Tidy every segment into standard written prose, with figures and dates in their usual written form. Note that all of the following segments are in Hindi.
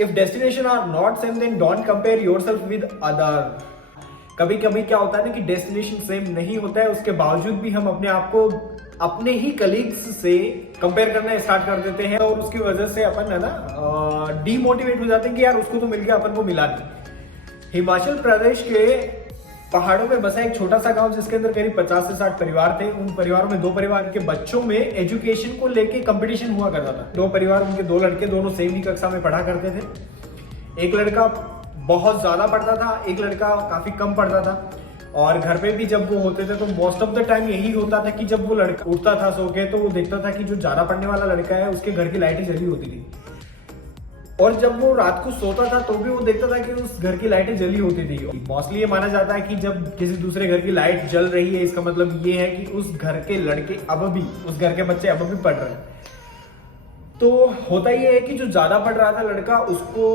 If destination are not same then don't compare yourself with other. कभी कभी क्या होता है ना कि डेस्टिनेशन सेम नहीं होता है, उसके बावजूद भी हम अपने आप को अपने ही कलीग्स से कंपेयर करना स्टार्ट कर देते हैं और उसकी वजह से अपन है ना डीमोटिवेट हो जाते हैं कि यार उसको तो मिल गया, अपन को मिला नहीं। हिमाचल प्रदेश के पहाड़ों में बसा एक छोटा सा गांव जिसके अंदर करीब 50 से 60 परिवार थे। उन परिवारों में 2 परिवार के बच्चों में एजुकेशन को लेके कंपटीशन हुआ करता था। 2 परिवार, उनके 2 लड़के, दोनों सेम ही कक्षा में पढ़ा करते थे। एक लड़का बहुत ज्यादा पढ़ता था, एक लड़का काफी कम पढ़ता था। और घर पे भी जब वो होते थे तो मोस्ट ऑफ द टाइम यही होता था कि जब वो लड़का उठता था सो के तो वो देखता था कि जो ज्यादा पढ़ने वाला लड़का है उसके घर की लाइटें जली होती थी, और जब वो रात को सोता था तो भी वो देखता था कि उस घर की लाइटें जली होती थी। मोस्टली ये माना जाता है कि जब किसी दूसरे घर की लाइट जल रही है इसका मतलब ये है कि उस घर के लड़के अब भी, उस घर के बच्चे अब भी पढ़ रहे हैं। तो होता ये है कि जो ज्यादा पढ़ रहा था लड़का उसको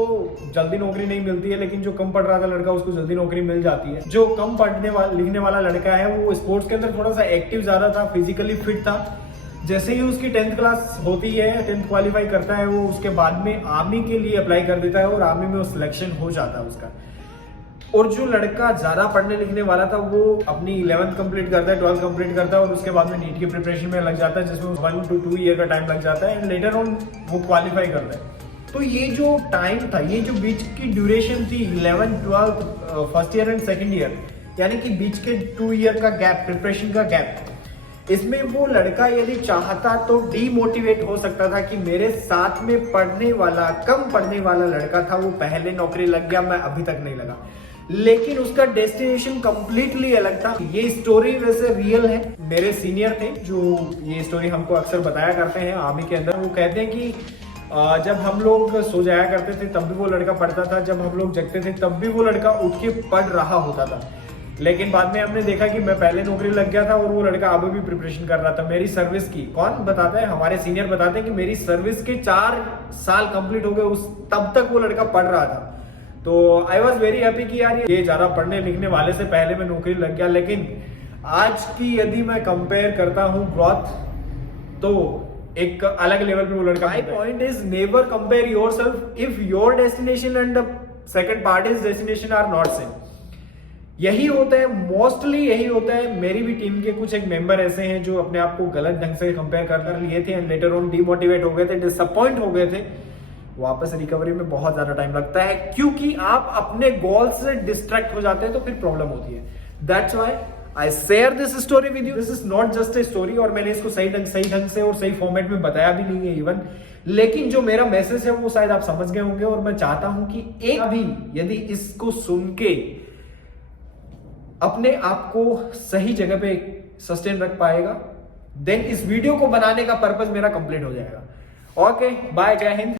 जल्दी नौकरी नहीं मिलती है, लेकिन जो कम पढ़ रहा था लड़का उसको जल्दी नौकरी मिल जाती है। जो कम पढ़ने वाला लिखने वाला लड़का है वो स्पोर्ट्स के अंदर थोड़ा सा एक्टिव ज्यादा था, फिजिकली फिट था। जैसे ही उसकी 10th क्लास होती है, 10th क्वालिफाई करता है, वो उसके बाद में आर्मी के लिए अप्लाई कर देता है और आर्मी में वो सिलेक्शन हो जाता है उसका। और जो लड़का ज्यादा पढ़ने लिखने वाला था वो अपनी 11th कंप्लीट करता है, 12th कंप्लीट करता है और उसके बाद में नीट की प्रिपरेशन में लग जाता है, जिसमें 1 to 2 ईयर का टाइम लग जाता है एंड लेटर ऑन वो क्वालिफाई करता है। तो ये जो टाइम था, ये जो बीच की ड्यूरेशन थी 11th 12th first year and second year, यानी कि बीच के 2 ईयर का गैप, प्रिपरेशन का गैप, इसमें वो लड़का यदि चाहता तो डीमोटिवेट हो सकता था कि मेरे साथ में पढ़ने वाला, कम पढ़ने वाला लड़का था वो पहले नौकरी लग गया, मैं अभी तक नहीं लगा। लेकिन उसका डेस्टिनेशन कंप्लीटली अलग था। ये स्टोरी वैसे रियल है। मेरे सीनियर थे जो ये स्टोरी हमको अक्सर बताया करते हैं आर्मी के अंदर। वो कहते हैं कि जब हम लोग सो जाया करते थे तब भी वो लड़का पढ़ता था, जब हम लोग जगते थे तब भी वो लड़का उठ के पढ़ रहा होता था। लेकिन बाद में हमने देखा कि मैं पहले नौकरी लग गया था और वो लड़का अब भी प्रिपरेशन कर रहा था। मेरी सर्विस की, कौन बताता है, हमारे सीनियर बताते हैं कि मेरी सर्विस के 4 साल कंप्लीट हो गए, उस तब तक वो लड़का पढ़ रहा था। तो आई वॉज वेरी हैप्पी कि यार ये ज्यादा पढ़ने लिखने वाले से पहले मैं नौकरी लग गया। लेकिन आज की यदि मैं कंपेयर करता हूँ ग्रोथ, तो एक अलग लेवल पे वो लड़का। My point is never compare yourself if your destination and the second party's destination are not same. यही होता है, मोस्टली यही होता है। मेरी भी टीम के कुछ एक मेंबर ऐसे हैं जो अपने आप को गलत ढंग से कंपेयर कर लिए थे एंड लेटर ऑन डीमोटिवेट हो गए थे, डिसअपॉइंट हो गए थे। वापस रिकवरी में बहुत ज्यादा टाइम लगता है क्योंकि आप अपने गोल से डिस्ट्रैक्ट हो जाते हैं, तो फिर प्रॉब्लम होती है। That's why I share this story with you. This is not just a story, और मैंने इसको सही ढंग से और सही फॉर्मेट में बताया भी नहीं है इवन, लेकिन जो मेरा मैसेज है वो शायद आप समझ गए होंगे। और मैं चाहता हूं कि एक भी यदि इसको सुन के अपने आप को सही जगह पे सस्टेन रख पाएगा, देन इस वीडियो को बनाने का पर्पस मेरा कंप्लीट हो जाएगा। ओके, बाय, जय हिंद।